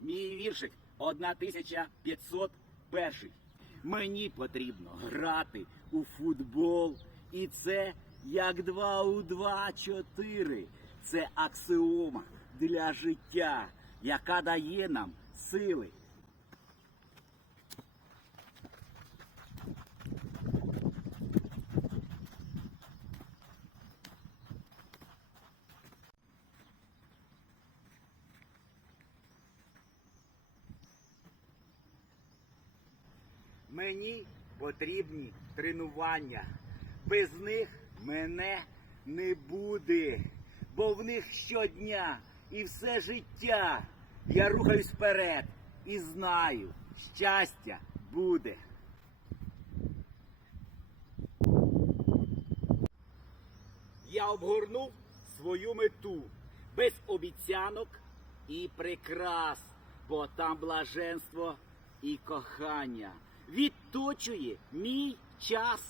Мій віршик 1501. Мені потрібно грати у футбол. І це як 2 у 2 4. Це аксіома для життя, яка дає нам сили. Мені потрібні тренування. Без них мене не буде. Бо в них щодня і все життя я рухаюсь вперед і знаю, щастя буде. Я обгорнув свою мету без обіцянок і прикрас, бо там блаженство і кохання відточує мій час